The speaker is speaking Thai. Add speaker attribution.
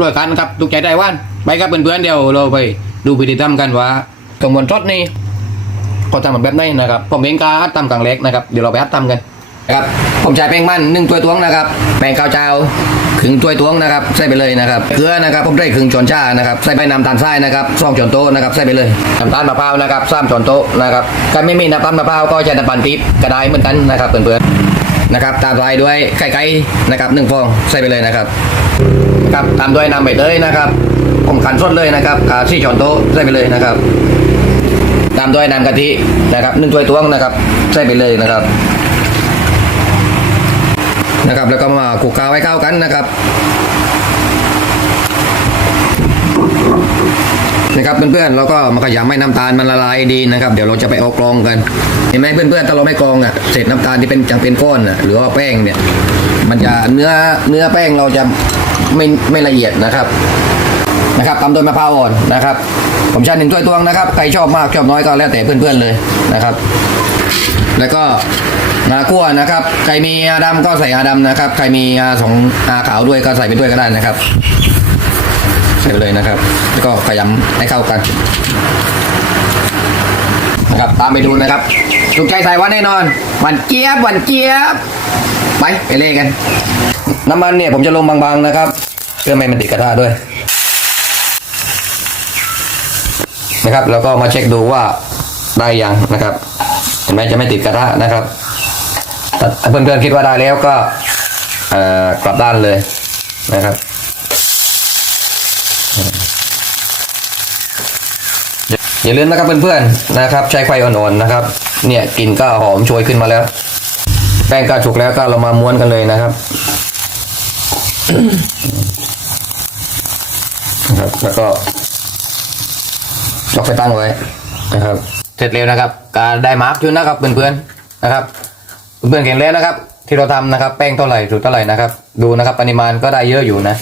Speaker 1: รวยกันครับถูกใจได้ว่านไปครับเพื่อนๆเดี๋ยวเราไปดูพฤติกรรมกันว่ากระมวลรถนี่เขาทำแบบไหนนะครับผมเองก็อัดทำกลางเล็กนะครับเดี๋ยวเราไปอัดทำกันนะครับผมใช้แป้งมันหนึ่งถ้วยตวงนะครับแป้งข้าวเจ้าครึ่งถ้วยตวงนะครับใส่ไปเลยนะครับเกลือนะครับผมได้ครึ่งช้อนชานะครับใส่ไปน้ำตาลทรายนะครับสองช้อนโต๊ะนะครับใส่ไปเลยน้ำตาลมะพร้าวนะครับสามช้อนโต๊ะนะครับถ้าไม่มีน้ำตาลมะพร้าวก็ใช้น้ำตาลปี๊บก็ได้เหมือนกันนะครับเพื่อนๆ นะครับตามด้วยด้วยไข่ไก่นะครับหนึ่งฟองใส่ไปเลยนะครับครับตามด้วยน้ำใบเตยนะครับผมขันสดเลยนะครับกาซี่ช้อนโต๊ะใส่ไปเลยนะครับ ตามด้วยน้ำกะทินะครับหนึ่งถ้วยตวงนะครับใส่ไปเลยนะครับนะครับแล้วก็มาคลุกเคล้าให้เข้ากันนะครับ นะครับเพื่อนๆเราก็มาขยำให้น้ำตาลมันละลายดีนะครับเดี๋ยวเราจะไปเอากรองกันเห็นไหมเพื่อนๆถ้าเราไม่กรองอะเศษน้ำตาลที่เป็นจังเป็นก้อนอะหรือว่าแป้งเนี่ย มันจะเนื้อเนื้อแป้งเราจะไม่ไม่ละเอียดนะครับนะครับตามโดยมะพร้าวอ่อนนะครับ ผมใช้หนึ่งถ้วยตวงนะครับใครชอบมากชอบน้อยก็แล้วแต่เพื่อนๆเลยนะครับ แล้วก็งาคั่วนะครับ ใครมีอาดำก็ใส่อาดำนะครับ ใครมีอาสองอาขาวด้วยก็ใส่ไปด้วยก็ได้นะครับ ใส่ไปเลยนะครับ แล้วก็ขยำให้เข้ากันนะครับตามไปดูนะครับถูกใจใส่วันแน่นอนหวานเจี๊ยบหวานเจี๊ยบไปไปเล่กัน น้ำมันเนี่ยผมจะลงบางๆนะครับ เพื่อไม่ให้มันติดกระทะด้วย นะครับ แล้วก็มาเช็คดูว่าได้ยังนะครับเห็นไหมจะไม่ติดกระทะนะครับถ้าเพื่อนๆคิดว่าได้แล้วก็เอ่อกลับด้านเลยนะครับ อย่าลืมนะครับเพื่อนๆนะครับใช้ไฟอ่อนๆนะครับ เนี่ยกลิ่นก็หอมโชยขึ้นมาแล้ว แป้งก็สุกแล้วก็เรามาม้วนกันเลยนะครับนะครับ แล้วก็ยกไปตั้งไว้นะครับ เสร็จแล้วนะครับ การได้มาร์กอยู่นะครับเพื่อนๆนะครับ เพื่อนๆเห็นแล้วนะครับ ที่เราทำนะครับ แป้งเท่าไหร่สูตรเท่าไหร่นะครับ ดูนะครับ ปริมาณก็ได้เยอะอยู่นะ